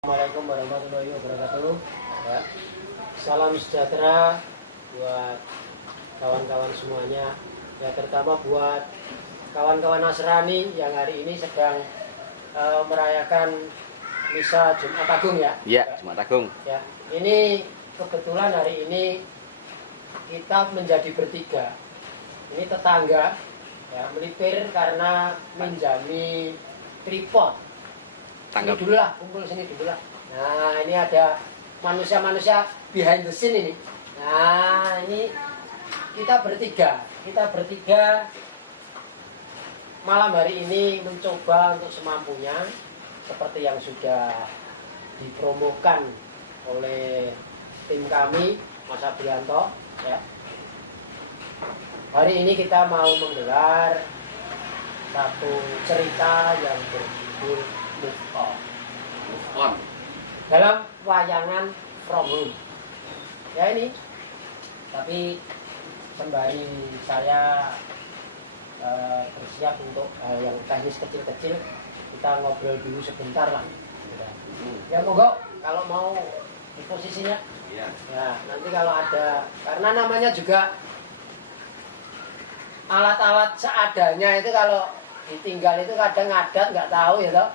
Assalamualaikum warahmatullahi wabarakatuh. Ya. Salam sejahtera buat kawan-kawan semuanya. Ya, terutama buat kawan-kawan Nasrani yang hari ini sedang merayakan misa Jumat Agung ya. Iya, Jumat Agung. Ya, ini kebetulan hari ini kita menjadi bertiga. Ini tetangga ya, melipir karena minjami tripod. Sini dulu lah, kumpul sini dulu lah. Nah, ini ada manusia-manusia behind the scene ini. Nah, ini kita bertiga malam hari ini mencoba untuk semampunya seperti yang sudah dipromokan oleh tim kami, Mas Abrianto ya. Hari ini kita mau menggelar satu cerita yang berjudul Move On dalam wayangan From Home ya ini. Tapi sembari saya bersiap untuk yang teknis kecil-kecil, kita ngobrol dulu sebentar lah ya. Monggo kalau mau di posisinya ya, nanti kalau ada, karena namanya juga alat-alat seadanya itu kalau ditinggal itu kadang ngadat nggak tahu ya toh.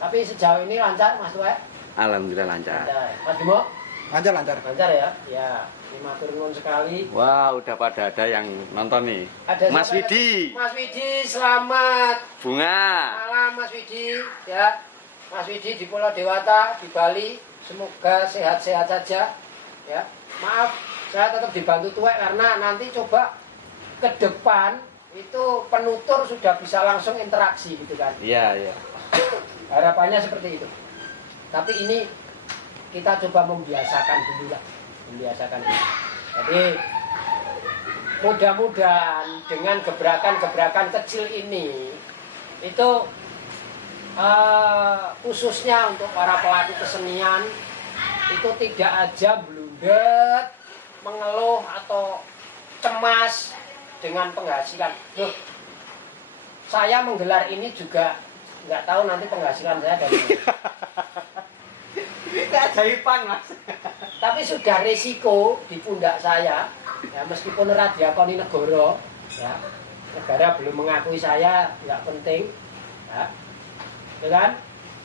Tapi sejauh ini lancar Mas Tuwe? Alhamdulillah lancar. Mas Bimo? Lancar. Lancar ya? Ya, ini matur nuwun sekali. Wah, udah pada ada yang nonton nih. Ada Mas Widi. Mas Widi, selamat Bunga. malam Mas Widi ya. Mas Widi di Pulau Dewata di Bali, semoga sehat-sehat saja ya. Maaf, saya tetap dibantu Tuwe karena nanti coba ke depan itu penutur sudah bisa langsung interaksi gitu kan. Iya. Harapannya seperti itu. Tapi ini kita coba membiasakan dulu lah. Jadi mudah-mudahan dengan gebrakan-gebrakan kecil ini itu khususnya untuk para pelaku kesenian itu tidak aja blundet, mengeluh atau cemas dengan penghasilan. Loh, saya menggelar ini juga nggak tahu nanti penghasilan saya dari mana. Keajaiban, Mas. Tapi sudah resiko di pundak saya ya, meskipun radiakoni negara ya, negara belum mengakui saya, nggak penting ya, kan?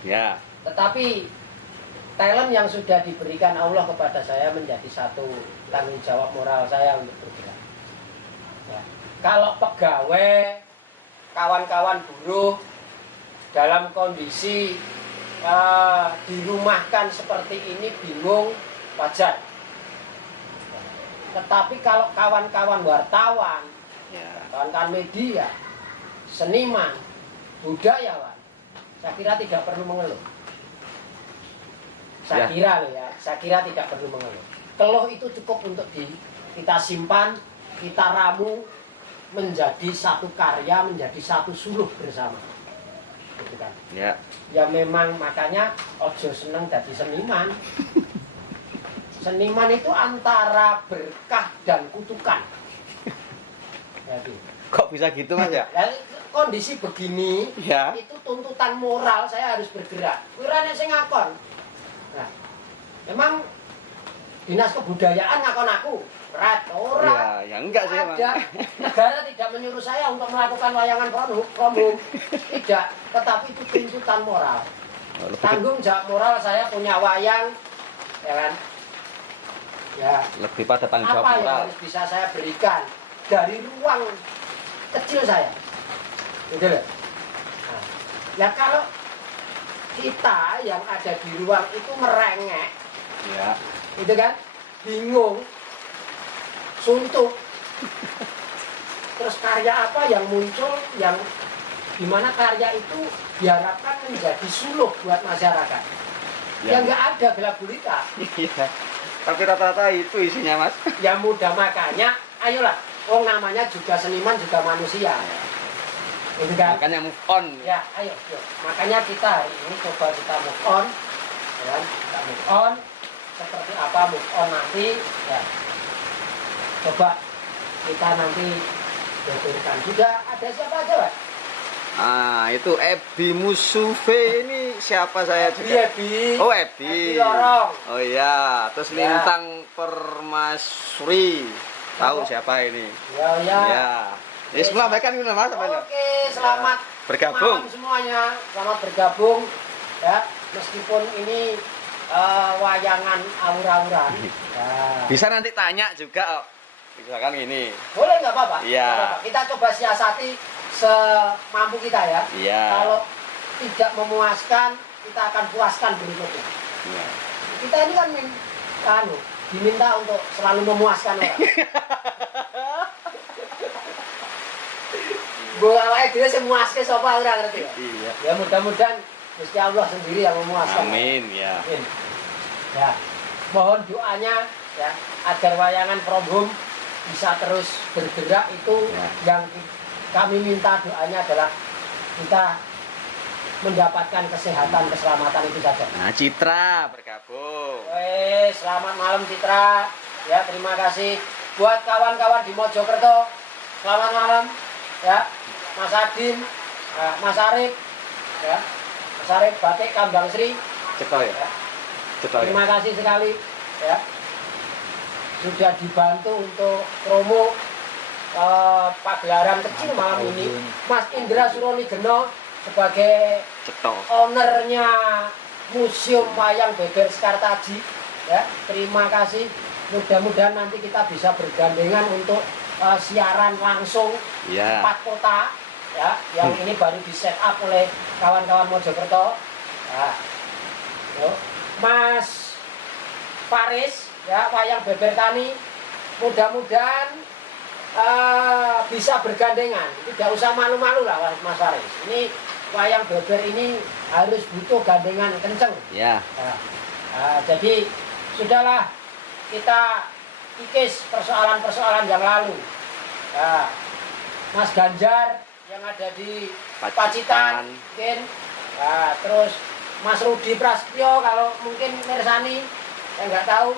Ya. Tetapi talent yang sudah diberikan Allah kepada saya menjadi satu tanggung jawab moral saya untuk bergerak ya. Kalau pegawai, kawan-kawan buruh dalam kondisi dirumahkan seperti ini bingung, wajar. Tetapi kalau kawan-kawan wartawan, kawan-kawan media, seniman, budayawan, saya kira tidak perlu mengeluh. Saya kira tidak perlu mengeluh. Keluh itu cukup untuk kita simpan, kita ramu menjadi satu karya, menjadi satu suluh bersama. Gitu kan. Ya memang makanya ojo seneng jadi seniman. Seniman itu antara berkah dan kutukan. Jadi, kok bisa gitu, Mas ya? Kondisi begini Ya. itu tuntutan moral, saya harus bergerak. Wirane sing ngakon. Nah, memang Dinas Kebudayaan ngakon aku. Berat, ora. Ya enggak sih, Mas. Negara tidak menyuruh saya untuk melakukan wayangan promo. Tidak, tetapi itu tuntutan moral. Tanggung jawab moral saya punya wayang, ya kan? Ya. Lebih pada tanggung jawab Apa yang moral. harus bisa saya berikan dari ruang kecil saya? Gitu loh. Nah, ya kalau kita yang ada di ruang itu merengek, Ya. gitu kan? Bingung, suntuk. Terus karya apa yang muncul yang dimana karya itu diharapkan menjadi suluh buat masyarakat. Ya nggak ada gelap gulita. Iya. Tapi rata-rata itu isinya, Mas. Ya mudah, makanya ayolah, namanya juga seniman juga manusia. Gitu kan? Makanya move on. Ya, ayo. Makanya kita hari ini coba kita move on. Ya, kita move on. Seperti apa move on nanti ya. Coba kita nanti berikan juga. Ada siapa aja, Pak? Ah, itu Ebi Musuve ini siapa saya juga? Ebi. Oh, Ebi. Ebi Lorong. Oh iya, terus Ya. Lintang Permasri. Tahu siapa ini? Ya, ya. Ya. Ya, melambaikan gimana Mas? Apa ini? Oke, selamat Bergabung. malam semuanya. Selamat bergabung ya. Meskipun ini wayangan aur-auran. Ya. Bisa nanti tanya juga, oh. Misalkan ini. Boleh nggak apa-apa? Iya. Nggak apa-apa. Kita coba siasati semampu kita ya. Iya. Kalau tidak memuaskan, kita akan puaskan berikutnya. Iya. Kita ini kan diminta untuk selalu memuaskan orang. Awake dhewe sing muaske sapa ora ngerti ya. Iya. Ya mudah-mudahan Gusti Allah sendiri yang memuaskan. Amin ya. Amin. Ya. Mohon doanya ya agar wayangan From Home bisa terus bergerak itu Ya. yang kami minta doanya adalah kita mendapatkan kesehatan, keselamatan itu saja. Nah, Citra bergabung. Selamat malam Citra. Ya, terima kasih buat kawan-kawan di Mojokerto. Selamat malam. Ya, Mas Adin, Mas Arif, ya, Mas Arif Batik Kambang Sri. Ceto ya. Ya. Ceto ya. Terima kasih sekali. Ya, sudah dibantu untuk promo pagelaran kecil malam ini. Mas Indra Suroni Geno sebagai Ceto. ownernya Museum Wayang Beber Sekartaji. Ya, terima kasih. Mudah-mudahan nanti kita bisa bergandengan untuk siaran langsung Iya. 4 kota ya, yang ini baru di set up oleh kawan-kawan Mojokerto. Ya. Yo. Mas Faris ya, Wayang Beber Tani, mudah-mudahan bisa bergandengan. Tidak usah malu-malu lah Mas Faris. Ini wayang beber ini harus butuh gandengan kenceng. Ya. Jadi sudahlah kita kikis persoalan-persoalan yang lalu. Mas Ganjar yang ada di Pacitan mungkin. Terus Mas Rudi Prasetyo kalau mungkin Mersani, saya nggak tahu.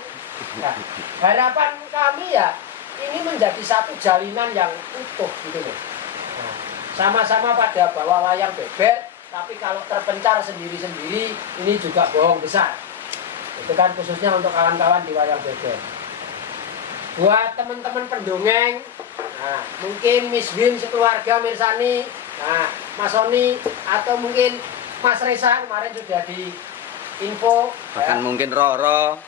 Nah, harapan kami ya ini menjadi satu jalinan yang utuh gitu loh. Nah, sama-sama pada bawa wayang beber, tapi kalau terpencar sendiri-sendiri ini juga bohong besar. Itu kan khususnya untuk kawan-kawan di wayang beber. Buat teman-teman pendongeng, nah, mungkin Miss Win sekeluarga Mirsani, nah, Mas Soni atau mungkin Mas Reza kemarin sudah di info, Bahkan ya, mungkin Roro.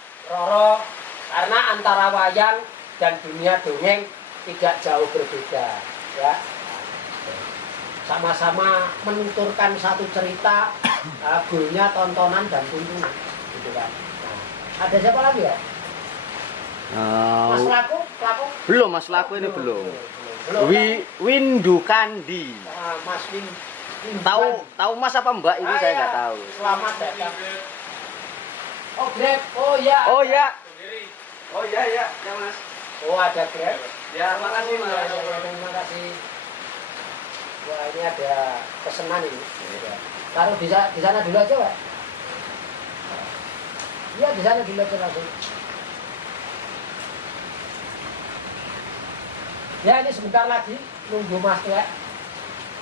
karena antara wayang dan dunia dongeng tidak jauh berbeda, ya. Sama-sama menuturkan satu cerita, goalnya tontonan dan tuntunan, gitu kan. Nah, ada siapa lagi ya? Mas Laku? Belum Mas Laku ini belum. Belum. Windu Kandi. Mas Win. Tahu Mas apa Mbak ini saya nggak tahu. Selamat datang. Oh Grab, oh ya. Oh ya. Oh ya ya, ya Mas. Oh ada Grab. Ya, makasih Mas. Terima kasih. Wah ini ada pesanan ini. Taruh di sana dulu aja Pak. Iya di sana dulu aja langsung. Ya ini sebentar lagi nunggu Mas Tuek.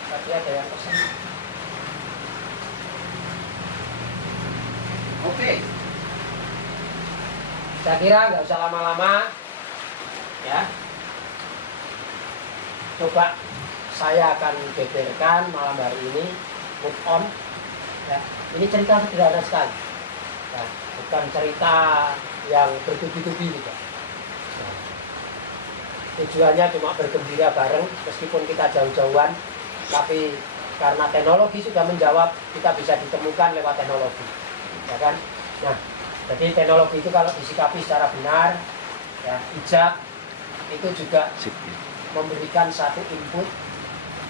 Tadi ada yang pesan. Oke. Saya kira nggak usah lama-lama, ya. Coba saya akan beberkan malam hari ini move on. Ya. Ini cerita sederhana sekali. Ya. Bukan cerita yang bertubi-tubi gitu. Nah, tujuannya cuma bergembira bareng meskipun kita jauh-jauhan, tapi karena teknologi sudah menjawab, kita bisa ditemukan lewat teknologi, ya kan? Nah, jadi teknologi itu kalau disikapi secara benar, ya, bijak, itu juga memberikan satu input,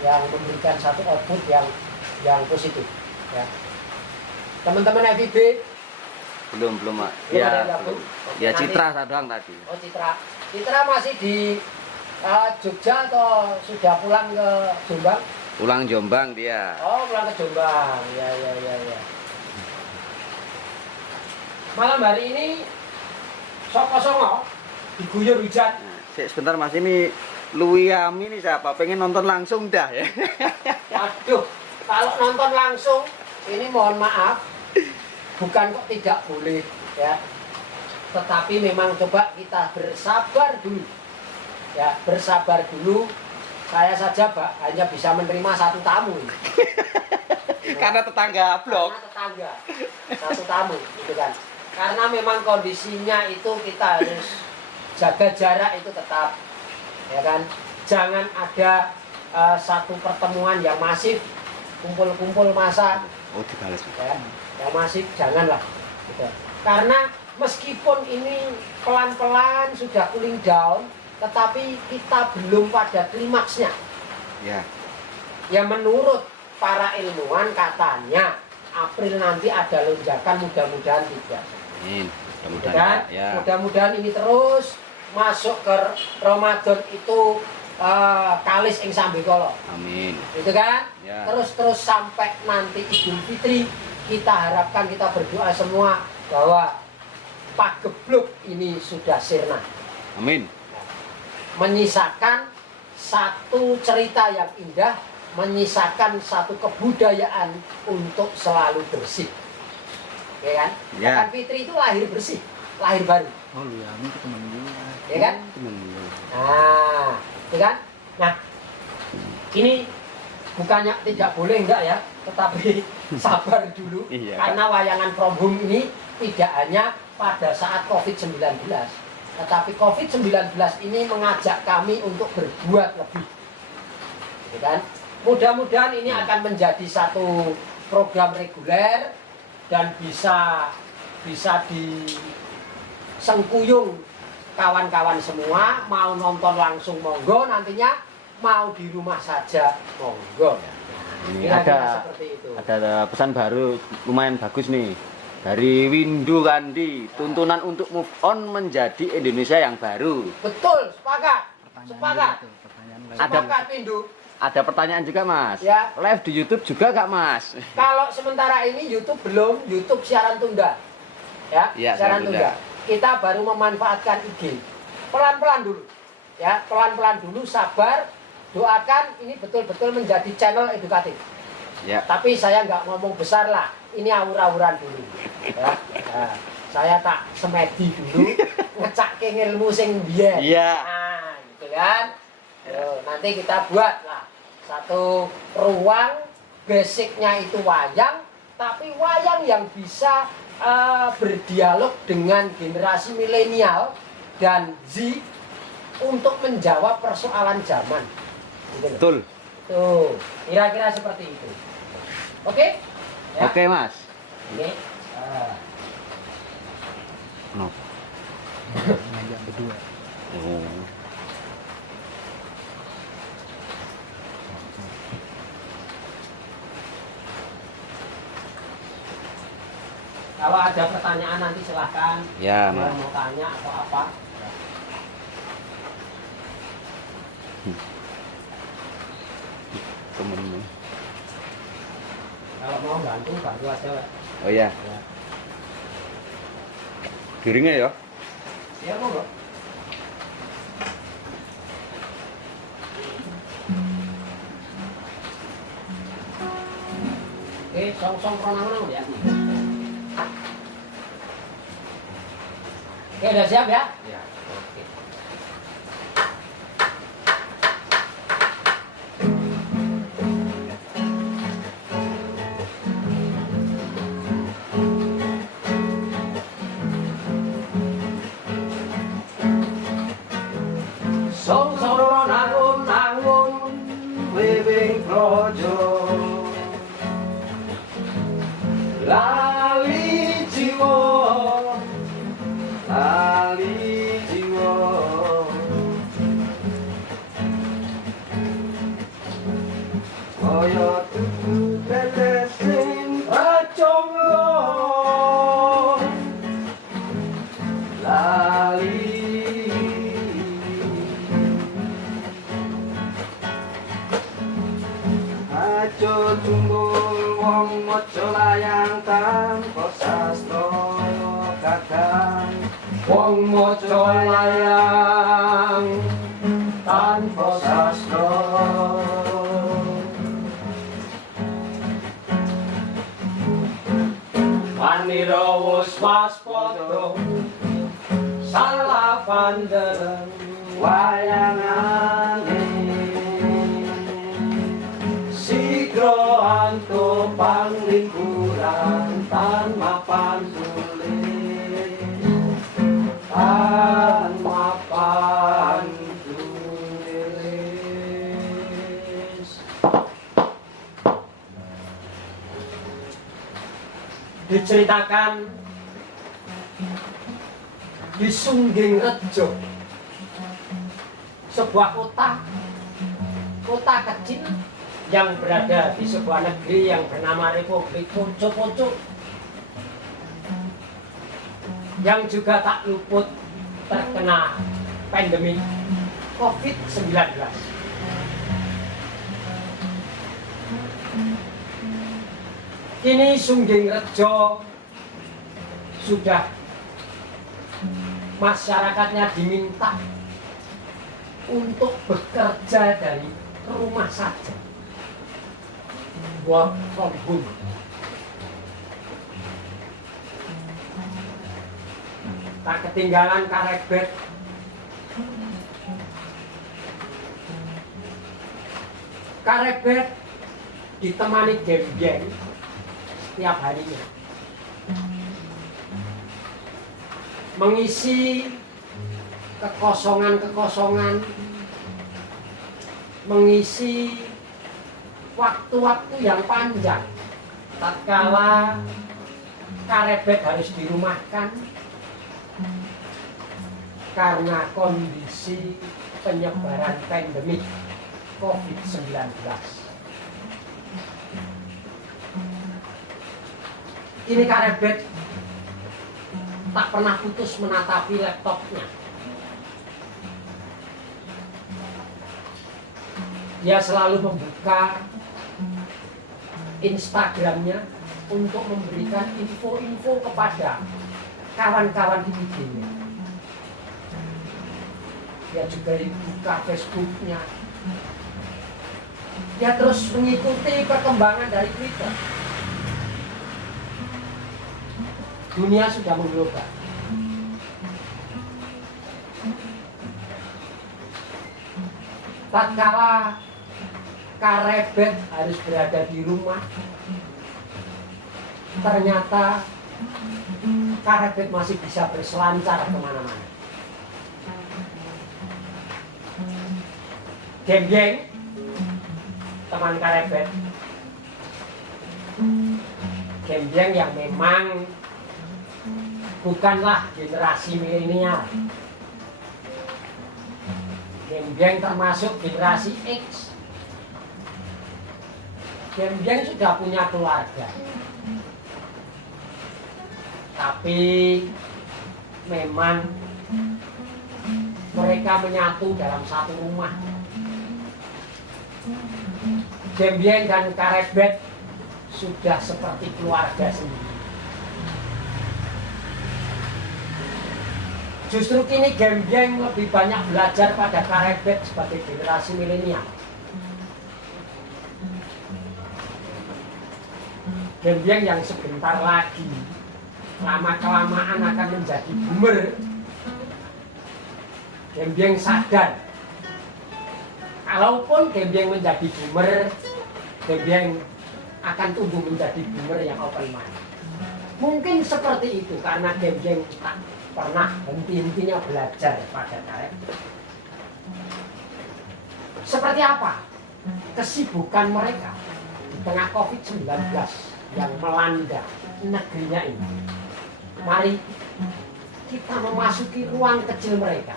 yang memberikan satu output yang positif. Ya. Teman-teman FIB Belum Mak. Belum ada Ya, yang belum. gabung? Ya Oke, Citra saya doang tadi. Oh Citra masih di Jogja atau sudah pulang ke Jombang? Pulang Jombang dia. Oh pulang ke Jombang, ya. Malam hari ini Soko-songo diguyur hujan. Nah, sebentar Mas, ini Luiami nih siapa? Pengen nonton langsung dah ya. Aduh, kalau nonton langsung ini mohon maaf, bukan kok tidak boleh ya, tetapi memang coba kita bersabar dulu ya, bersabar dulu. Saya saja Pak hanya bisa menerima 1 tamu ini. Karena tetangga blok. Karena tetangga 1 tamu gitu kan, karena memang kondisinya itu kita harus jaga jarak itu tetap ya kan, jangan ada satu pertemuan yang masif, kumpul-kumpul massa ya, yang masif janganlah gitu. Karena meskipun ini pelan-pelan sudah cooling down, tetapi kita belum pada klimaksnya. Ya. Ya menurut para ilmuwan katanya April nanti ada lonjakan, mudah-mudahan tidak. Amin. Mudah-mudahan ya. Mudah-mudahan ini terus masuk ke Ramadan itu kalis ing sambe kala. Amin. Gitu kan? Ya. Terus sampai nanti Idul Fitri, kita harapkan, kita berdoa semua bahwa pagebluk ini sudah sirna. Amin. Menyisakan satu cerita yang indah, menyisakan satu kebudayaan untuk selalu bersih. Ya kan? Ya. Kan Fitri itu lahir bersih, lahir baru. Oh iya, ini teman juga. Ya kan? Nah, ya kan? Nah, ini bukannya tidak boleh enggak ya, tetapi sabar dulu. Iya, karena wayangan from home ini tidak hanya pada saat COVID-19, tetapi COVID-19 ini mengajak kami untuk berbuat lebih. Gitu kan? Mudah-mudahan ini akan menjadi satu program reguler dan bisa disengkuyung kawan-kawan semua. Mau nonton langsung monggo, nantinya mau di rumah saja monggo. Ini Kira-kira seperti itu. ada pesan baru lumayan bagus nih dari Windu Kandi, tuntunan untuk move on menjadi Indonesia yang baru. Betul, sepakat. Sepakat. Ada- Sepakat, Windu. Ada pertanyaan juga Mas. Ya. Live di YouTube juga gak Mas? Kalau sementara ini YouTube belum, YouTube siaran tunda. Ya, Iya, siaran siaran tunda. Kita baru memanfaatkan IG. Pelan-pelan dulu. Ya, pelan-pelan dulu, sabar. Doakan ini betul-betul menjadi channel edukatif. Ya. Tapi saya nggak ngomong besar lah. Ini awur-awuran dulu. Ya. Nah, saya tak semedi dulu, ngecake ilmu sing biyen. Iya. Nah, gitu kan. Yo, nanti kita buat lah satu ruang, basicnya itu wayang, tapi wayang yang bisa berdialog dengan generasi milenial dan Z untuk menjawab persoalan zaman. Gitu loh. Betul. Tuh, kira-kira seperti itu. Oke? Ya? Oke Mas. Oke. No. Ngajak berdua. Oh. Kalau ada pertanyaan nanti silahkan. Ya, Yang Mas. mau tanya atau apa. Temenmu. Kalau mau bantu aja. Pak. Oh iya. Ya. Giringnya ya. Ya monggo. Oke, song-song pronang ya. Oke, udah siap ya? Ya. Oke. Song-song pronang wibing projo lali jiwa kaya tuku tetesin raconglo lali aja tunggul wong maca layang tanpa sastra kadang wong maca layang tanpa sastra Wanira wis waspada salah pandeleng wayangane sigra antuk panglipuran tanpa pantule tanpa pantulis. Diceritakan di Sungging Rejo, sebuah kota kecil yang berada di sebuah negeri yang bernama Republik Poco-Poco, yang juga tak luput terkena pandemi COVID-19. Kini Sungging Rejo sudah masyarakatnya diminta untuk bekerja dari rumah saja, work from home. Tak ketinggalan Karebet ditemani gembeng setiap harinya, mengisi kekosongan, mengisi waktu-waktu yang panjang tatkala Karebet harus dirumahkan karena kondisi penyebaran pandemi COVID-19. Kini Karebet tak pernah putus menatapi laptopnya. Dia selalu membuka Instagramnya untuk memberikan info-info kepada kawan-kawan di IG-nya. Dia juga buka Facebooknya. Dia terus mengikuti perkembangan dari Twitter. Dunia sudah mengglobal. Tatkala Karebet harus berada di rumah, ternyata Karebet masih bisa berselancar kemana-mana. Gembeng, teman Karebet, gembeng yang memang bukanlah generasi milenial. Gembeng termasuk generasi X. Gembeng sudah punya keluarga, tapi memang mereka menyatu dalam satu rumah. Gembeng dan Karebet sudah seperti keluarga sendiri. Justru kini Gembeng lebih banyak belajar pada Karebet sebagai generasi milenial. Gembeng yang sebentar lagi lama-kelamaan akan menjadi boomer. Gembeng sadar, kalaupun Gembeng menjadi boomer, Gembeng akan tumbuh menjadi boomer yang open mind. Mungkin seperti itu karena Gembeng tak pernah henti-hentinya belajar pada Karebet. Seperti apa kesibukan mereka di tengah COVID-19 yang melanda negerinya ini? Mari kita memasuki ruang kecil mereka.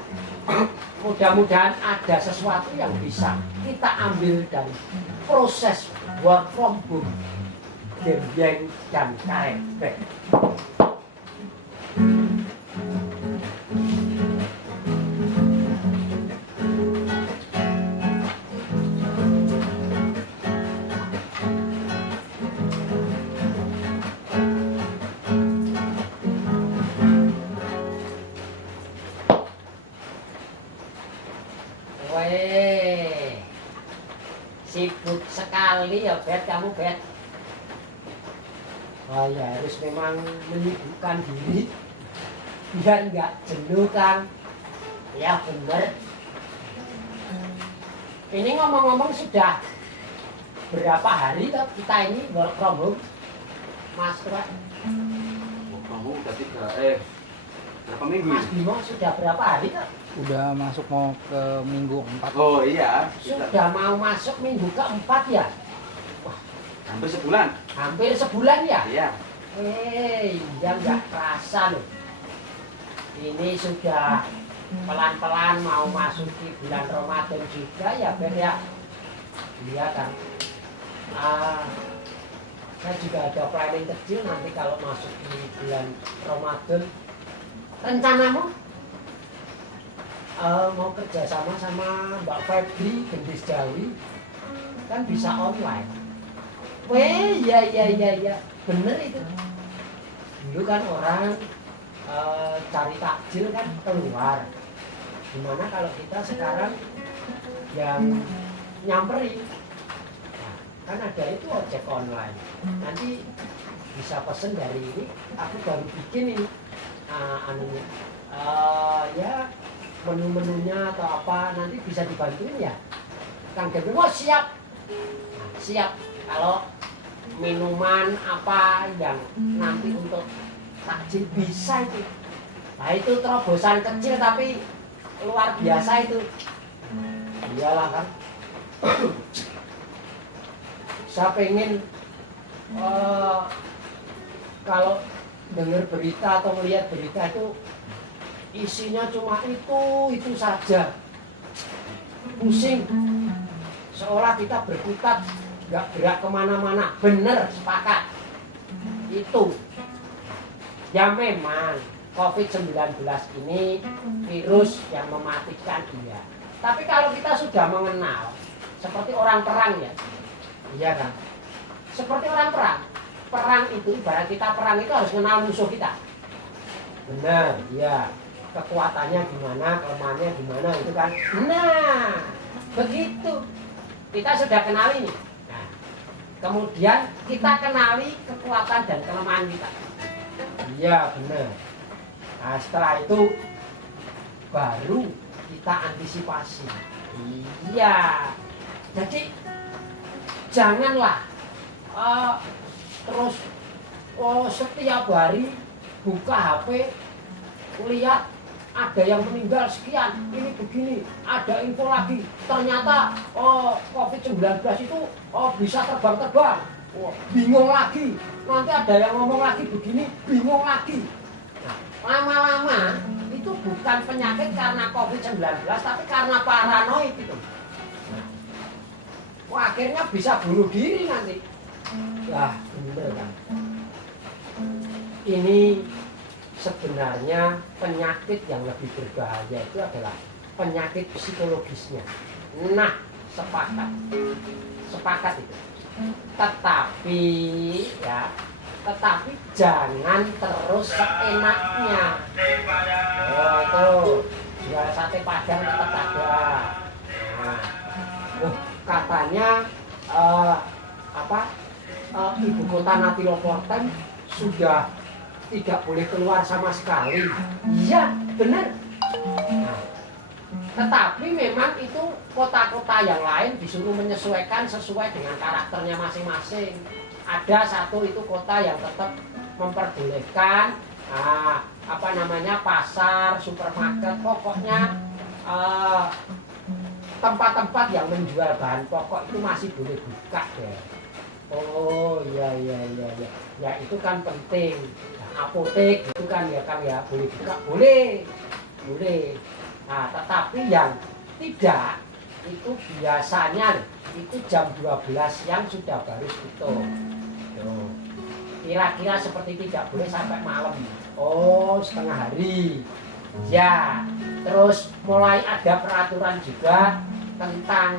Mudah-mudahan ada sesuatu yang bisa kita ambil dari proses work from home Gembeng dan Karebet. Sibuk sekali ya Bet, kamu Bet. Oh ya harus memang menyibukkan diri biar nggak jenuh Kang. Ya bener. Ini ngomong-ngomong sudah berapa hari toh kita ini work from home, Mas Tua? Kamu udah berapa minggu? Mas Bimo sudah berapa hari toh? Udah masuk mau ke minggu 4. Oh iya. Sudah mau masuk minggu keempat ya? Hampir sebulan. Hampir sebulan ya? Iya. Ya nggak kerasa loh. Ini sudah pelan-pelan mau masuk di bulan Ramadan juga ya Ben ya. Iya kan. Saya juga ada planning kecil nanti kalau masuk di bulan Ramadan. Rencanamu mau kerjasama sama Mbak Febri Gendis Jawi kan bisa online. Weh, ya, bener itu. Dulu kan orang cari takjil kan keluar. Gimana kalau kita sekarang yang nyamperin? Nah, kan ada itu ojek online. Nanti bisa pesen dari ini. Aku baru bikin ini, anunya. Ya menu-menunya atau apa nanti bisa dibantuin ya. Kang Dewi, oh siap. Nah, siap. Kalau minuman apa yang nanti untuk takjil bisa itu. Nah itu terobosan kecil tapi luar biasa itu. Iyalah kan. Saya pengen kalau dengar berita atau melihat berita itu isinya cuma itu saja. Pusing. Seolah kita berkutat nggak gerak kemana-mana. Bener, sepakat. Itu. Ya memang COVID-19 ini virus yang mematikan dia. Tapi kalau kita sudah mengenal, seperti orang perang ya, iya kan? Seperti orang perang. Perang itu, ibarat kita perang itu harus kenal musuh kita. Benar, iya. Kekuatannya gimana, kelemahannya gimana, itu kan. Nah, begitu. Kita sudah kenal ini. Nah, kemudian kita kenali kekuatan dan kelemahan kita. Iya, benar. Nah, setelah itu baru kita antisipasi. Iya. Jadi janganlah terus setiap hari buka HP lihat ada yang meninggal sekian, ini begini, ada info lagi. Ternyata COVID-19 itu bisa terbang-terbang. Bingung lagi. Nanti ada yang ngomong lagi begini, bingung lagi. Nah, lama-lama itu bukan penyakit karena COVID-19, tapi karena paranoid itu. Nah, akhirnya bisa bunuh diri nanti. Wah, bener kan. Ini sebenarnya penyakit yang lebih berbahaya itu adalah penyakit psikologisnya. Nah, sepakat itu. Tetapi jangan terus seenaknya. Tuh, jual sate Padang tetap ada. Nah, katanya ibu kota Natiloporten sudah tidak boleh keluar sama sekali. Iya, benar. Nah, tetapi memang itu kota-kota yang lain disuruh menyesuaikan sesuai dengan karakternya masing-masing. Ada satu itu kota yang tetap memperbolehkan pasar, supermarket, pokoknya tempat-tempat yang menjual bahan pokok itu masih boleh buka deh. Oh iya. Ya itu kan penting. Apotek itu kan ya boleh buka, boleh. Nah, tetapi yang tidak itu biasanya itu jam 12 siang sudah baru tutup. Kira-kira seperti tidak boleh sampai malam. Oh, setengah hari. Ya, terus mulai ada peraturan juga tentang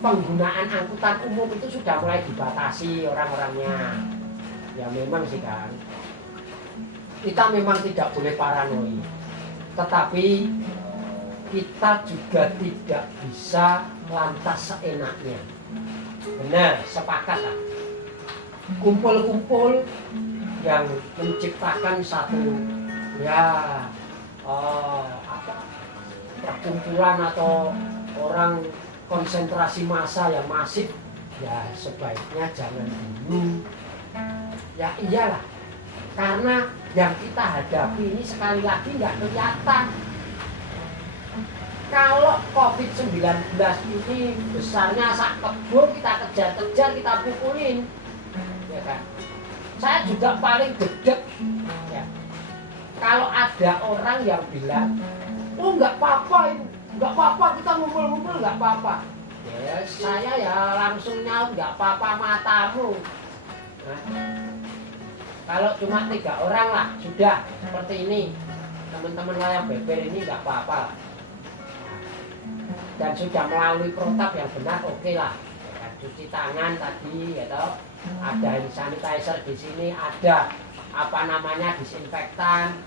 penggunaan angkutan umum itu sudah mulai dibatasi orang-orangnya. Ya memang sih kan. Kita memang tidak boleh paranoid. Tetapi kita juga tidak bisa lantas seenaknya. Benar, sepakat kan? kumpul-kumpul yang menciptakan satu perkumpulan atau orang konsentrasi massa yang masif, ya sebaiknya jangan dulu. Ya iyalah, karena yang kita hadapi ini sekali lagi nggak kelihatan. Kalau COVID-19 ini besarnya sak kebun, kita kejar-kejar, kita pukulin, ya kan? Saya juga paling gedek, ya. Kalau ada orang yang bilang, oh nggak apa-apa, nggak apa-apa, kita ngumpul-ngumpul nggak apa-apa. Ya saya ya langsung nyaut, nggak apa-apa matamu. Nah, kalau cuma 3 orang lah, sudah seperti ini. Teman-teman layar beber ini nggak apa-apa. Dan sudah melalui protap yang benar, oke lah. Ya, cuci tangan tadi, ya toh. Ada hand sanitizer di sini, ada apa namanya disinfektan.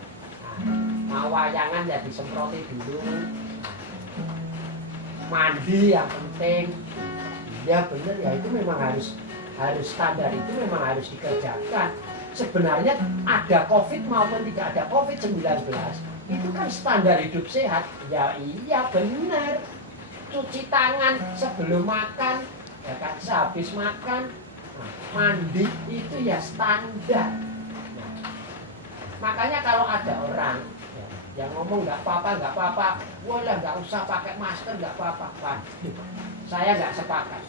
Nah, mau wayangan ya disemproti dulu. Mandi yang penting. Ya benar ya, itu memang harus standar, itu memang harus dikerjakan. Sebenarnya ada COVID maupun tidak ada COVID-19, itu kan standar hidup sehat. Ya iya benar. Cuci tangan sebelum makan, ya kan, sehabis makan, nah, mandi itu ya standar. Nah, makanya kalau ada orang yang ngomong nggak apa-apa, boleh nggak usah pakai masker, nggak apa-apa, saya nggak sepakat.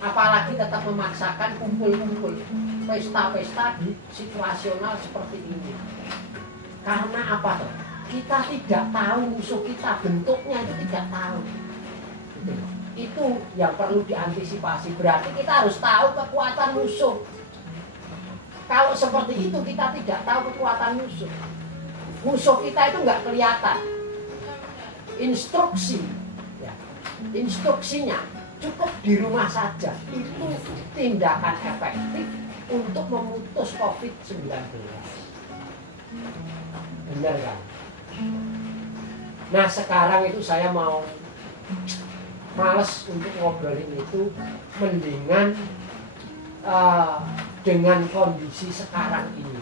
Apalagi tetap memaksakan kumpul-kumpul, pesta-pesta di situasional seperti ini. Karena apa tuh? Kita tidak tahu musuh kita, bentuknya itu tidak tahu. Itu yang perlu diantisipasi. Berarti kita harus tahu kekuatan musuh. Kalau seperti itu kita tidak tahu kekuatan musuh. Musuh kita itu nggak kelihatan. Instruksi, ya, instruksinya cukup di rumah saja. Itu tindakan efektif untuk memutus COVID-19. Benar kan? Nah sekarang itu saya mau males untuk ngobrolin itu, mendingan dengan kondisi sekarang ini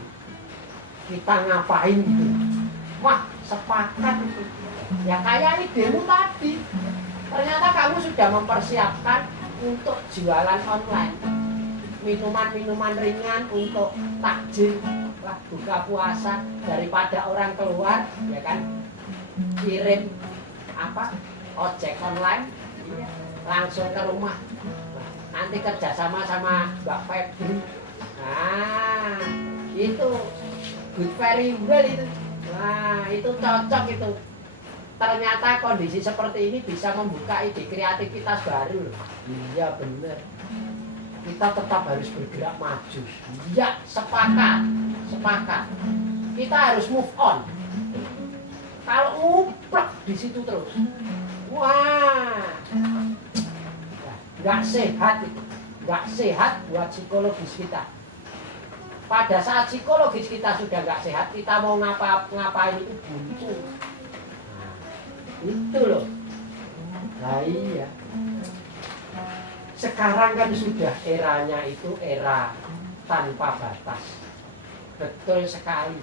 kita ngapain gitu. Wah sepakat itu. Ya kayak ini demo tadi, ternyata kamu sudah mempersiapkan untuk jualan online, minuman-minuman ringan untuk takjil lah buka puasa, daripada orang keluar, ya kan, kirim ojek online, langsung ke rumah. Nah, nanti kerjasama sama Mbak Febri. Nah itu good, very well itu. Nah itu cocok itu. Ternyata kondisi seperti ini bisa membuka ide kreativitas baru. Iya bener. Kita tetap harus bergerak maju. Ya, sepakat. Kita harus move on. Kalau nguplek di situ terus, wah, nggak sehat itu. Nggak sehat buat psikologis kita. Pada saat psikologis kita sudah nggak sehat, kita mau ngapain itu buntu. Nah, itu loh. Nah iya. Sekarang kan sudah eranya itu era tanpa batas. Betul sekali.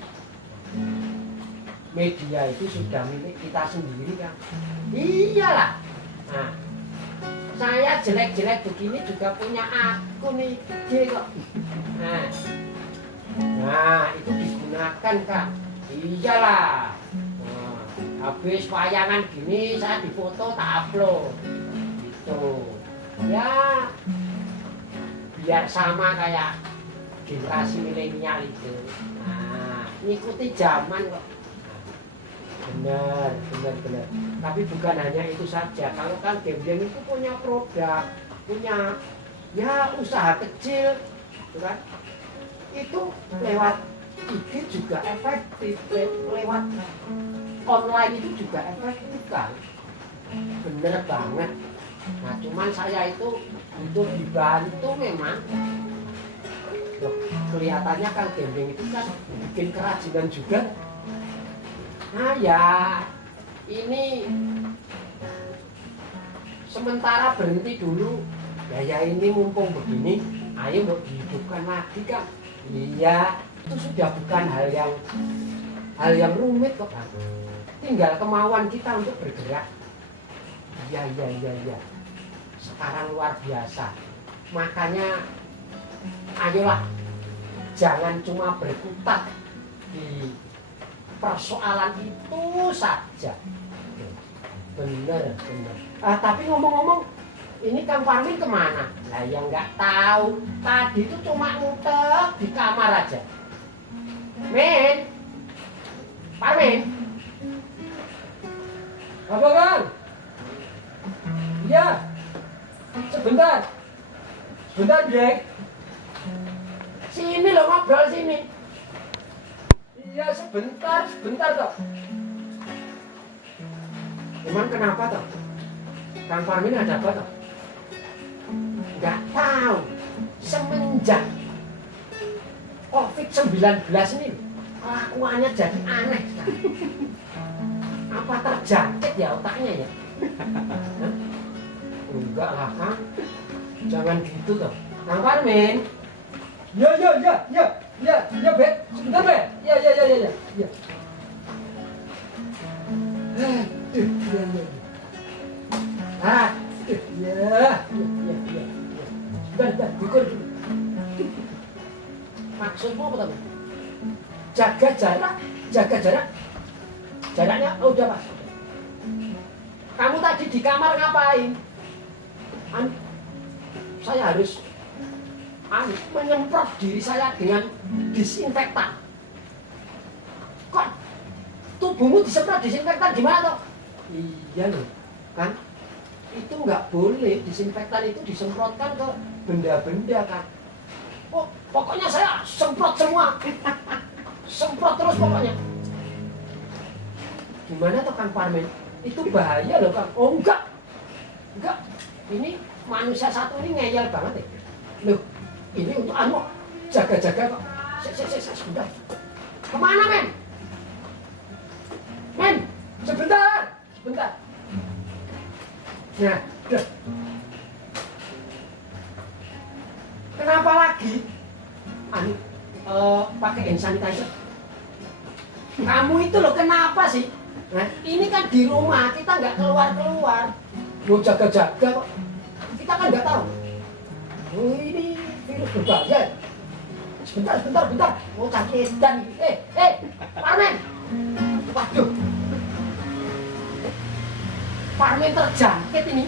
Media itu sudah milik kita sendiri kan. Iyalah. Nah, saya jelek-jelek begini juga punya akun IG kok. Nah itu digunakan Kak. Iyalah. Nah, habis wayangan gini saya difoto tak upload. Gitu. Ya biar sama kayak generasi milenial itu. Nah, ngikuti zaman kok. Benar. Tapi bukan hanya itu saja. Kalau kan game-game itu punya produk, punya ya usaha kecil, kan? Itu lewat IG juga efektif, lewat online itu juga efektif kan? Bener banget. Nah cuman saya itu butuh dibantu memang. Loh, kelihatannya kan gembeng itu kan bikin kerajinan juga. Nah ya ini sementara berhenti dulu. Ya ini mumpung begini Ayo mau dihidupkan lagi Kang. Iya, itu sudah bukan hal yang rumit kok Kang. Tinggal kemauan kita untuk bergerak. Iya. Sekarang luar biasa. Makanya ayolah, jangan cuma berkutat di persoalan itu saja. Bener. Tapi ngomong-ngomong, ini Kang Parmin kemana? Lah ya nggak tahu. Tadi itu cuma ngutek di kamar aja. Min, Parmin. Apa Kang? Iya. Sebentar, Jack. Sini loh, ngobrol sini. Iya, sebentar toh. Emang kenapa toh? Kang Parmin ada apa toh? Nggak tahu. Semenjak COVID-19 ini kelakuannya jadi aneh sekali. Apa terjangkit ya otaknya ya? Hah? Enggak lah Kang. Jangan gitu toh. Kang Parmin. Ya, Bet. Sebentar, Bet. Ya. Ya. Bentar, bukur dulu. Maksudmu apa tadi? Jaga jarak. Jaraknya udah Pak. Kamu tadi di kamar ngapain? Saya harus menyemprot diri saya dengan disinfektan. Kok tubuhmu disemprot disinfektan gimana toh? Iya loh, kan? Itu nggak boleh, disinfektan itu disemprotkan ke benda-benda kan. Oh, pokoknya saya semprot semua. Semprot terus pokoknya. Gimana toh Kang Parmin? Itu bahaya loh Kang. Oh enggak. Ini manusia satu ini ngeyel banget ya. Loh, ini untuk jaga-jaga kok. Sebentar. Kemana Men? Men, sebentar. Nah, udah. Kenapa lagi? Pakai hand sanitizer. Kamu itu loh kenapa sih? Nah, ini kan di rumah, kita nggak keluar. Mau jaga-jaga kok. Kita kan nggak tahu. Oh, ini virus berbahaya. Sebentar. Mau cari edan. Parmin. Waduh. Parmin terjangkit ini.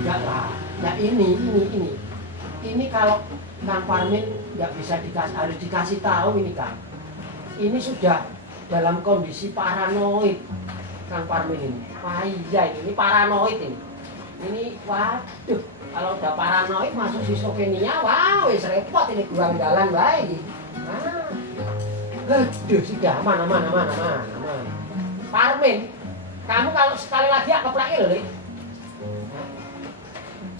Enggak lah. Ya ini. Ini kalau Kang Parmin nggak bisa harus dikasih tahu ini Kang. Ini sudah dalam kondisi paranoid Kang Parmin ini. Wah iya ini paranoid ini. Ini waduh, kalau udah paranoid masuk skizofrenia, wah wis repot ini kurang jalan baik. Aduh sudah aman. Parmin, kamu kalau sekali lagi keplake loh,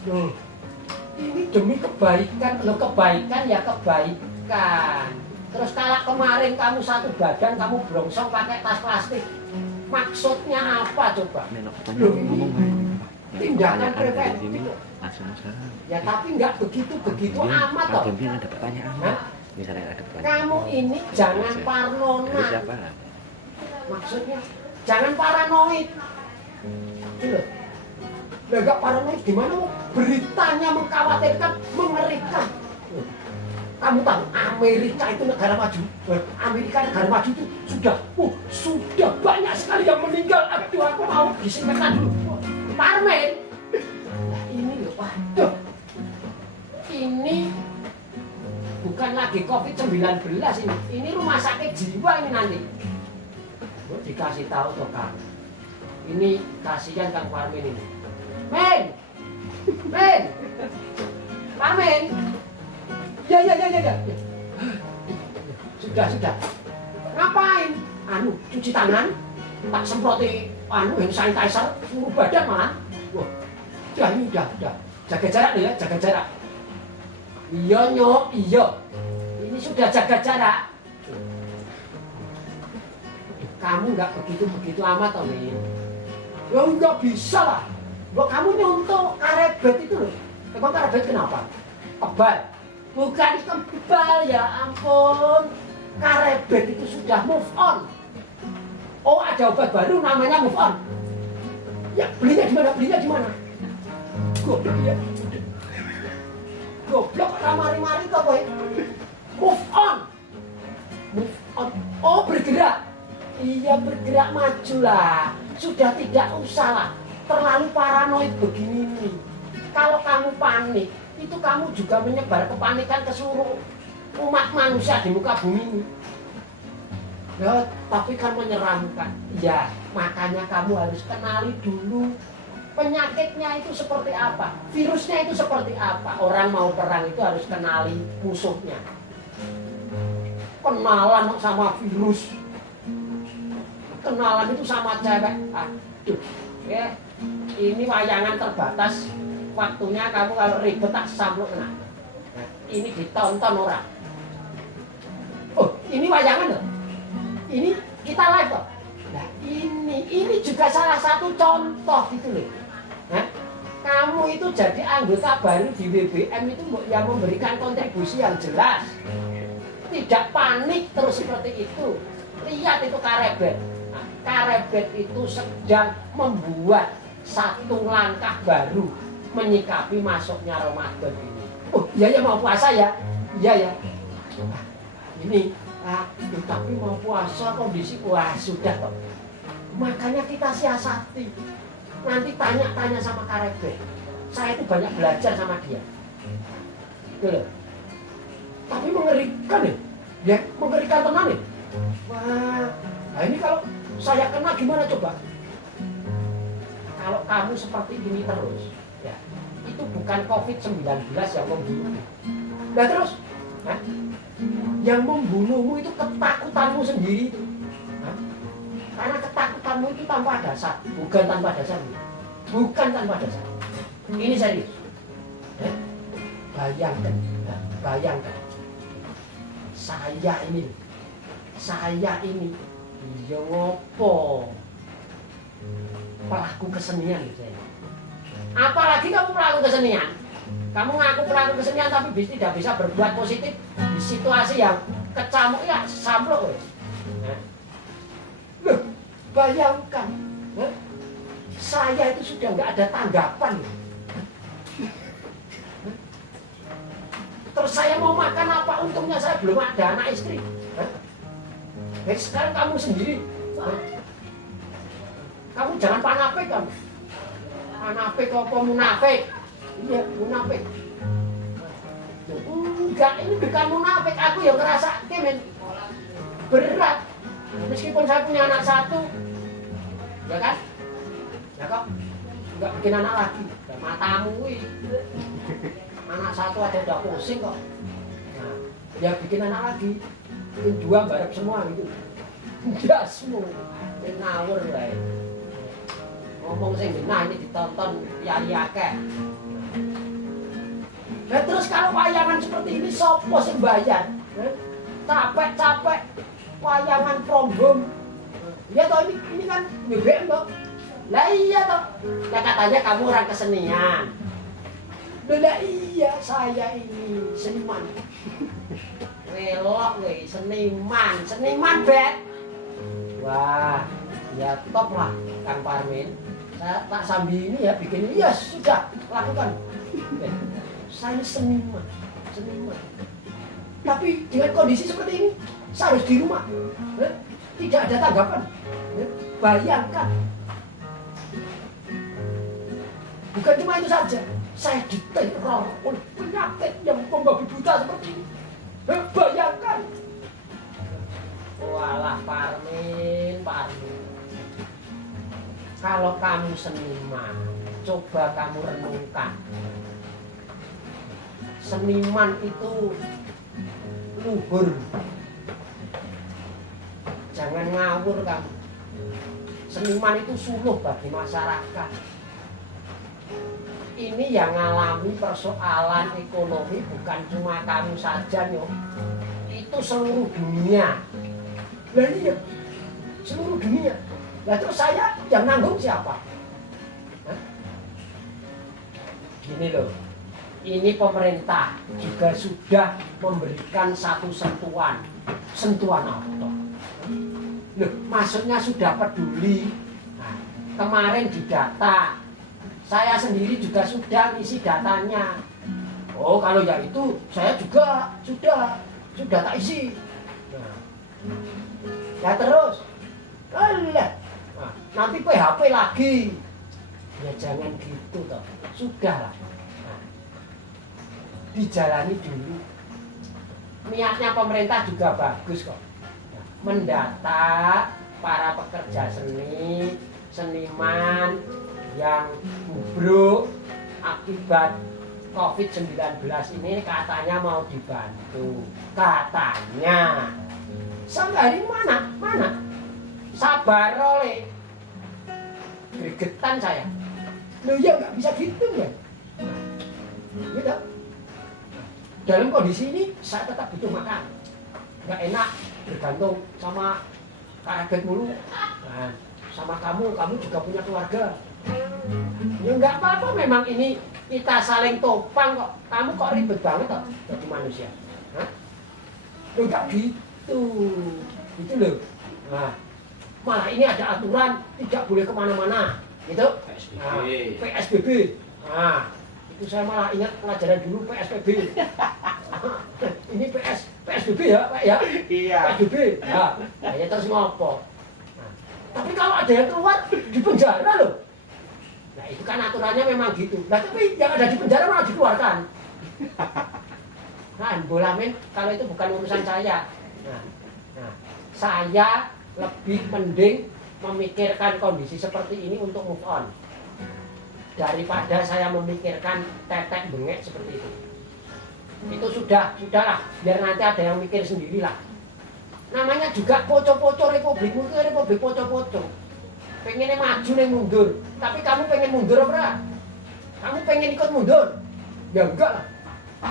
Loh, ini demi kebaikan ya kebaikan. Terus kalau kemarin kamu satu badan, kamu brongsong pakai tas plastik. Maksudnya apa coba? Loh, ini tindakan preventif. Ya tapi nggak begitu amat toh. Ada pertanyaan. Misalnya ada pertanyaan. Kamu ini jangan parnoa. Maksudnya jangan paranoid. Gitu. Enggak paranoid gimana? Beritanya mengkhawatirkan, mengerikan. Kamu tahu Amerika itu negara maju. Amerika negara maju itu sudah banyak sekali yang meninggal. Aduh, aku mau disinfektan dulu. Parmin. Nah, ini loh, waduh. Ini bukan lagi COVID-19 ini. Ini rumah sakit jiwa ini nanti. Gue dikasih tahu toh Kang. Ini kasihan Kang Parmin ini. Men. Parmin. Ya. Sudah. Ngapain? Cuci tangan, tak semproti hand sanitizer, seluruh badan malah. Wah, udah. Jaga jarak nih ya, jaga jarak. Iya Nyok, iya. Ini sudah jaga jarak. Kamu nggak begitu amat toh Min. Ya nggak bisa lah. Loh kamu nyontoh karet bed itu loh. Emang karet bed kenapa? Tebal. Bukan kebal, ya ampun. Karebet itu sudah move on. Oh, ada obat baru namanya move on. Ya, belinya di mana? Belinya di mana? Goblok ya. Goblok mari-mari kok kowe. Move on. Move on. Oh, bergerak. Iya, bergerak majulah. Sudah tidak usah lah terlalu paranoid begini nih. Kalau kamu panik, itu kamu juga menyebar kepanikan ke seluruh umat manusia di muka bumi ini. Ya, tapi kan menyeramkan. Ya, makanya kamu harus kenali dulu penyakitnya itu seperti apa, virusnya itu seperti apa. Orang mau perang itu harus kenali musuhnya. Kenalan sama virus, kenalan itu sama cewek. Aduh, ya, ini wayangan terbatas. Waktunya kamu kalau ribet tak sampluk kena. Ini ditonton orang. Oh, ini wayangan loh. Ini kita live kok. Nah, ini juga salah satu contoh gitu loh. Nah, kamu itu jadi anggota baru di WBM itu yang memberikan kontribusi yang jelas. Tidak panik terus seperti itu. Lihat itu Karebet. Nah, Karebet itu sedang membuat satu langkah baru menyikapi masuknya Ramadan ini. Oh, iya ya mau puasa ya. Iya ya. Nah, ini tapi mau puasa kondisi wah sudah kok. Makanya kita siasati. Nanti tanya-tanya sama Karebet. Saya itu banyak belajar sama dia. Gitu. Tapi mengerikan ya. Ya, mengerikan teman ya. Wah, nah ini kalau saya kena gimana coba? Kalau kamu seperti ini terus, ya, itu bukan COVID-19 yang membunuh. Nah terus, nah, yang membunuhmu itu ketakutanmu sendiri itu. Nah, karena ketakutanmu itu tanpa dasar, bukan tanpa dasar. Bukan tanpa dasar. Ini serius. Ya, bayangkan, ya, bayangkan. Saya ini, ya ngopo pelaku kesenian saya. Apalagi kamu pelaku kesenian. Kamu ngaku pelaku kesenian tapi tidak bisa berbuat positif di situasi yang kecamuk ya samplok. Loh, bayangkan, saya itu sudah nggak ada tanggapan. Terus saya mau makan apa? Untungnya saya belum ada anak istri. Sekarang kamu sendiri. Kamu jangan panapik kamu. Panapik apa munafik? Iya, munafik. Enggak, ini bukan munafik. Aku yang ngerasa men berat. Meskipun saya punya anak satu, ya kan? Ya kok enggak bikin anak lagi. Dan matamu ini. Anak satu aja udah pusing kok. Nah, ya bikin anak lagi. Bikin dua barep semua gitu. Jasmu, ngawur bae. Ngomong sing genah ini ditonton yari akeh. Nah, terus kalau wayangan seperti ini sopo sing bayar? Capek-capek wayangan from home. Ya toh ini kan BBM toh. Lah iya toh. Ya katanya kamu orang kesenian. Lah iya, saya ini seniman. Welok weh, seniman bet. Wah, ya top lah Kang Parmin. Saya tak sambil ini ya bikin ini ya sudah lakukan. Saya seniman. Tapi dengan kondisi seperti ini, saya harus di rumah. Tidak ada tanggapan. Bayangkan. Bukan cuma itu saja. Saya diteror oleh penyakit yang membabi buta seperti ini. Bayangkan. Walah Parmin. Kalau kamu seniman, coba kamu renungkan. Seniman itu luhur. Jangan ngawur kamu. Seniman itu suluh bagi masyarakat. Ini yang ngalami persoalan ekonomi bukan cuma kamu saja, Nyok. Itu seluruh dunia. Lah iya, seluruh dunia. Lah terus saya yang nanggung siapa? Hah? Gini loh, ini pemerintah juga sudah memberikan satu sentuhan apa? Loh, maksudnya sudah peduli. Nah, kemarin di data, saya sendiri juga sudah ngisi datanya. Oh, kalau ya itu saya juga sudah tak isi. Nah, ya terus, alah, nah, nanti PHP lagi. Ya jangan gitu toh, sudah lah. Nah, dijalani dulu. Niatnya pemerintah juga bagus kok. Mendata para pekerja seni, seniman yang gubruk akibat COVID-19 ini katanya mau dibantu. Katanya. Sampai hari mana? Mana? Sabar oleh. Gregetan saya. Loh ya nggak bisa gitu ya. Gitu. Dalam kondisi ini saya tetap butuh makan. Nggak enak bergantung sama kaget mulu. Nah, sama kamu juga punya keluarga. Ya nggak apa-apa, memang ini kita saling topang kok. Kamu kok ribet banget kok jadi manusia. Hah? Loh nggak gitu. Gitu loh. Nah, malah ini ada aturan tidak boleh kemana-mana. Gitu. PSBB. Nah, PSBB. Nah, itu saya malah ingat pelajaran dulu PSBB. Ini PSBB ya Pak ya? Iya. PSBB. Nah, ya terus ngopo. Nah, tapi kalau ada yang keluar di penjara loh. Nah itu kan aturannya memang gitu. Nah tapi yang ada di penjara malah dikeluarkan. Nah bolamin kalau itu bukan urusan saya. Nah, saya lebih mending memikirkan kondisi seperti ini untuk move on daripada saya memikirkan tetek bengek seperti itu. Itu sudahlah, biar nanti ada yang mikir sendirilah. Namanya juga poco-poco republik, mungkin republik poco-poco. Pengennya maju nih mundur, tapi kamu pengen mundur apa? Kamu pengen ikut mundur? Ya enggak lah.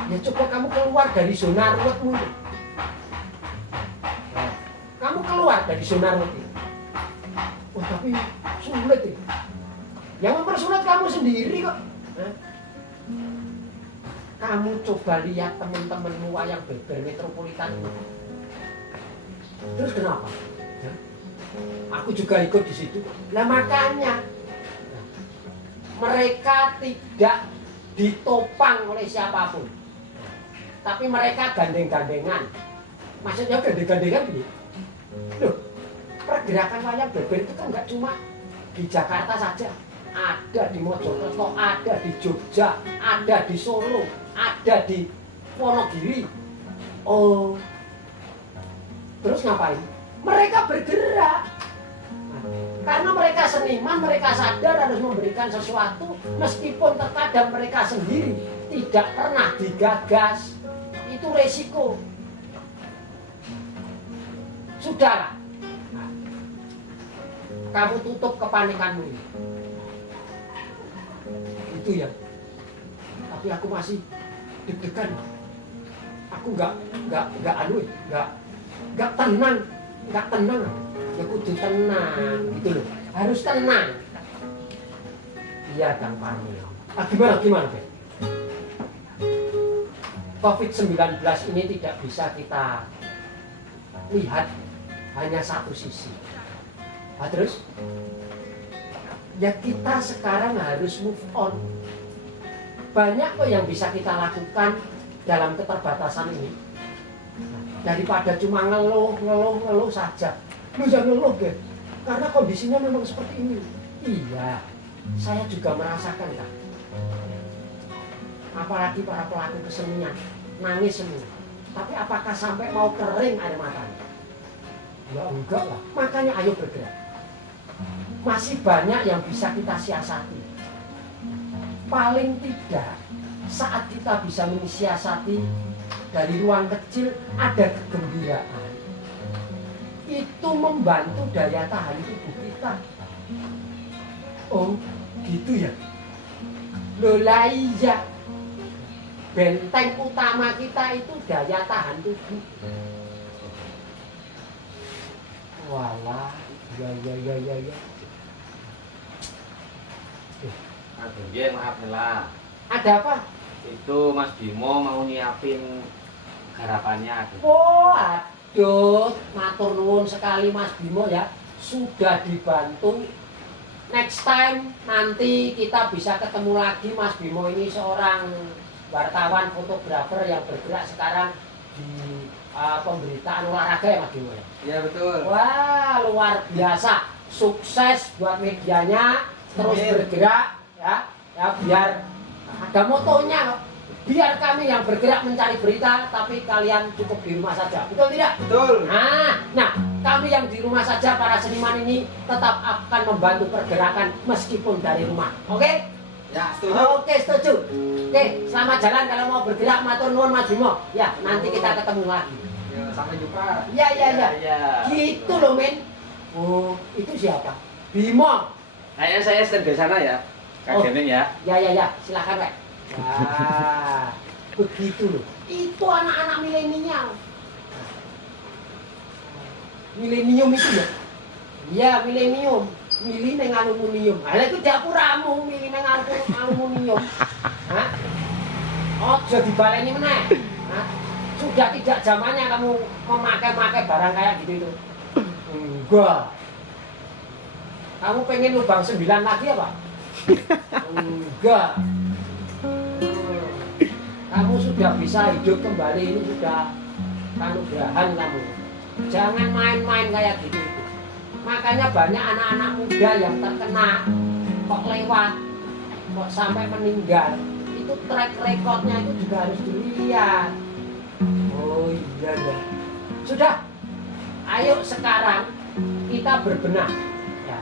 Ya coba kamu keluar dari zona ruwetmu. Kamu keluar dari zona ruwet. Oh tapi sulit ya. Yang mempersulit kamu sendiri kok. Kamu coba lihat teman-temanmu wayang beber metropolitan itu. Terus kenapa? Aku juga ikut di situ. Nah makanya mereka tidak ditopang oleh siapapun. Tapi mereka gandeng-gandengan. Maksudnya gandeng-gandengan gini. Loh, pergerakan wayang beber itu kan nggak cuma di Jakarta saja. Ada di Mojokerto, ada di Jogja, ada di Solo, ada di Wonogiri. Oh, terus ngapain? Mereka bergerak. Karena mereka seniman, mereka sadar harus memberikan sesuatu meskipun terkadang mereka sendiri tidak pernah digagas. Itu resiko. Sudahlah. Kamu tutup kepanikanmu ini. Itu ya. Tapi aku masih deg-degan. Aku nggak tenang. Ya kudu tenang gitu loh. Harus tenang. Iya Kang Parmi. Gimana Ben? COVID-19 ini tidak bisa kita lihat hanya satu sisi. Nah, terus ya kita sekarang harus move on. Banyak kok yang bisa kita lakukan dalam keterbatasan ini. Daripada cuma ngeluh saja. Lu jangan ngeluh deh, karena kondisinya memang seperti ini. Iya, saya juga merasakan kan. Apalagi para pelaku kesenian, nangis semua. Tapi apakah sampai mau kering air matanya? Ya enggak lah, makanya ayo bergerak. Masih banyak yang bisa kita siasati. Paling tidak, saat kita bisa mensiasati dari ruang kecil ada kegembiraan. Itu membantu daya tahan tubuh kita. Oh, gitu ya? Loh lah iya. Benteng utama kita itu daya tahan tubuh. Walah, ya. Aduh, ya maaf lah. Ada apa? Itu Mas Bimo mau nyiapin garapannya. Oh, aduh, matur nuwun sekali Mas Bimo ya. Sudah dibantu. Next time nanti kita bisa ketemu lagi. Mas Bimo ini seorang wartawan fotografer yang bergerak sekarang di pemberitaan olahraga ya Mas Bimo ya. Iya betul. Wah, luar biasa. Sukses buat medianya, terus bergerak ya. Ya biar ada motonya kok. Biar kami yang bergerak mencari berita, tapi kalian cukup di rumah saja. Betul tidak? Betul. Nah, kami yang di rumah saja, para seniman ini tetap akan membantu pergerakan meskipun dari rumah. Oke? Ya, setuju. Oke, setuju. Oke, selamat jalan kalau mau bergerak. Matur nuwun Mas Bimo. Ya, nanti kita ketemu lagi. Ya, sampai jumpa. Ya. Iya. Gitu loh, men. Oh, itu siapa? Bimo. Kayaknya saya stand di sana ya. Kak Geneng ya. Ya. Silakan, Pak. Wah, begitu loh. Itu anak-anak milenial. Milenium itu ya? Iya, milenium. Milih neng aluminium. Nah, itu dapuramu milih neng aluminium. Hah? Oh, sudah dibaleni meneh. Hah? Sudah tidak zamannya kamu memakai barang kayak gitu itu. Enggak. Kamu pengen lubang 9 lagi apa? Enggak. Kamu sudah bisa hidup kembali, ini sudah kanugrahan kamu. Jangan main-main kayak gitu. Makanya banyak anak-anak muda yang terkena kok lewat, kok sampai meninggal. Itu track recordnya itu juga harus dilihat. Oh iya ya. Sudah, ayo sekarang kita berbenah. Ya.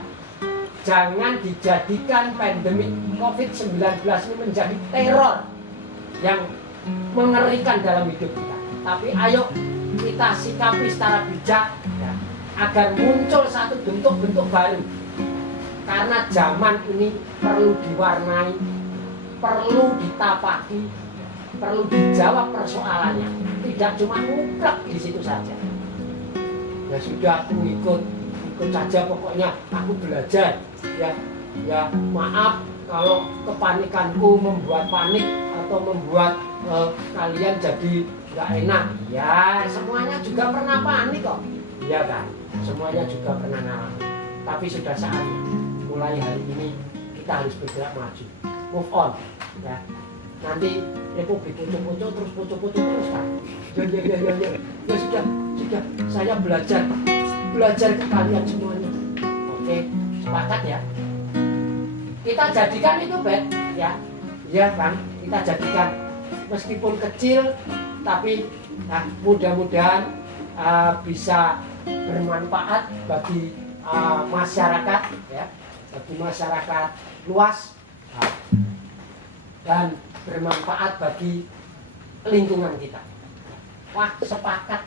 Jangan dijadikan pandemi COVID-19 ini menjadi teror yang mengerikan dalam hidup kita. Tapi ayo kita sikapi secara bijak ya, agar muncul satu bentuk-bentuk baru. Karena zaman ini perlu diwarnai, perlu ditapaki, perlu dijawab persoalannya. Tidak cuma mutlak di situ saja. Ya sudah, aku ikut saja pokoknya. Aku belajar. Ya maaf kalau kepanikanku membuat panik atau membuat kalian jadi nggak enak. Ya semuanya juga pernah panik kok. Iya kan, semuanya juga pernah ngalamin. Tapi sudah saatnya mulai hari ini kita harus bergerak maju, move on ya. Nanti Republik pucuk-pucuk terus pucuk-pucuk terus kan. Ya sudah saya belajar ke kalian semuanya. Oke, sepakat ya. Kita jadikan itu Bet ya. Iya kan, kita jadikan meskipun kecil tapi mudah-mudahan bisa bermanfaat bagi masyarakat ya, bagi masyarakat luas dan bermanfaat bagi lingkungan kita. Wah, sepakat.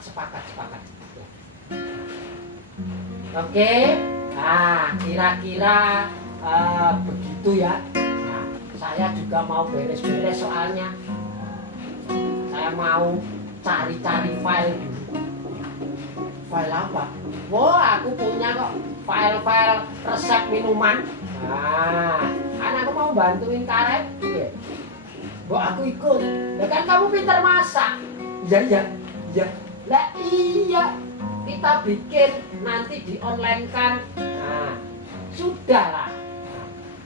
Oke, nah kira-kira begitu ya. Nah, saya juga mau beres-beres soalnya. Saya mau cari-cari file dulu. File apa? Wah, aku punya kok file-file resep minuman. Nah, anakku mau bantuin karet. Ya. Mbok aku ikut. Ya kan kamu pintar masak. Iya. Lah iya. Kita bikin nanti di online kan. Nah, sudahlah.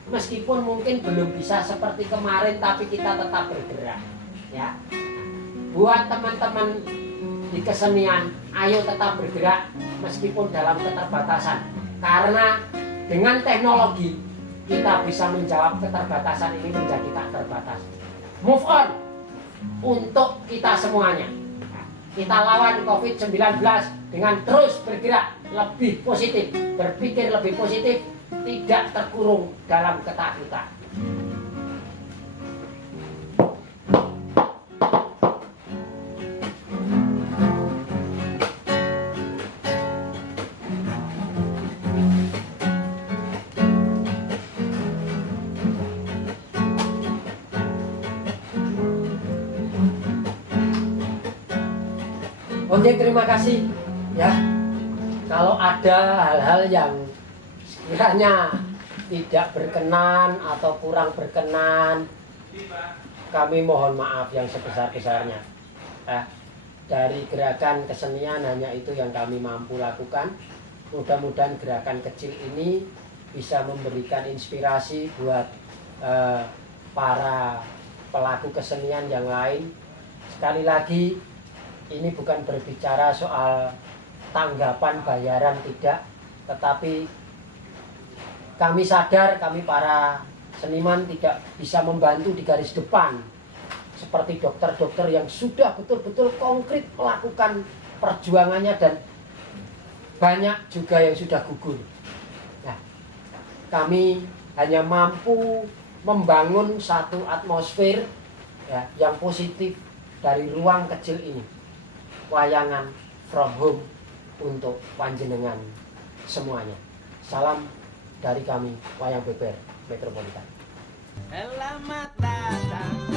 Meskipun mungkin belum bisa seperti kemarin, tapi kita tetap bergerak. Ya. Buat teman-teman di kesenian, ayo tetap bergerak meskipun dalam keterbatasan. Karena dengan teknologi kita bisa menjawab keterbatasan ini menjadi tak terbatas. Move on untuk kita semuanya. Kita lawan COVID-19 dengan terus bergerak lebih positif, berpikir lebih positif, tidak terkurung dalam ketakutan. Oke, terima kasih ya. Kalau ada hal-hal yang sekiranya tidak berkenan atau kurang berkenan, kami mohon maaf yang sebesar-besarnya. Dari gerakan kesenian hanya itu yang kami mampu lakukan. Mudah-mudahan gerakan kecil ini bisa memberikan inspirasi buat para pelaku kesenian yang lain. Sekali lagi, ini bukan berbicara soal tanggapan bayaran, tidak, tetapi kami sadar kami para seniman tidak bisa membantu di garis depan seperti dokter-dokter yang sudah betul-betul konkret melakukan perjuangannya dan banyak juga yang sudah gugur. Nah, kami hanya mampu membangun satu atmosfer ya, yang positif dari ruang kecil ini. Wayangan from home untuk panjenengan semuanya. Salam dari kami, Wayang Beber Metropolitan. Selamat datang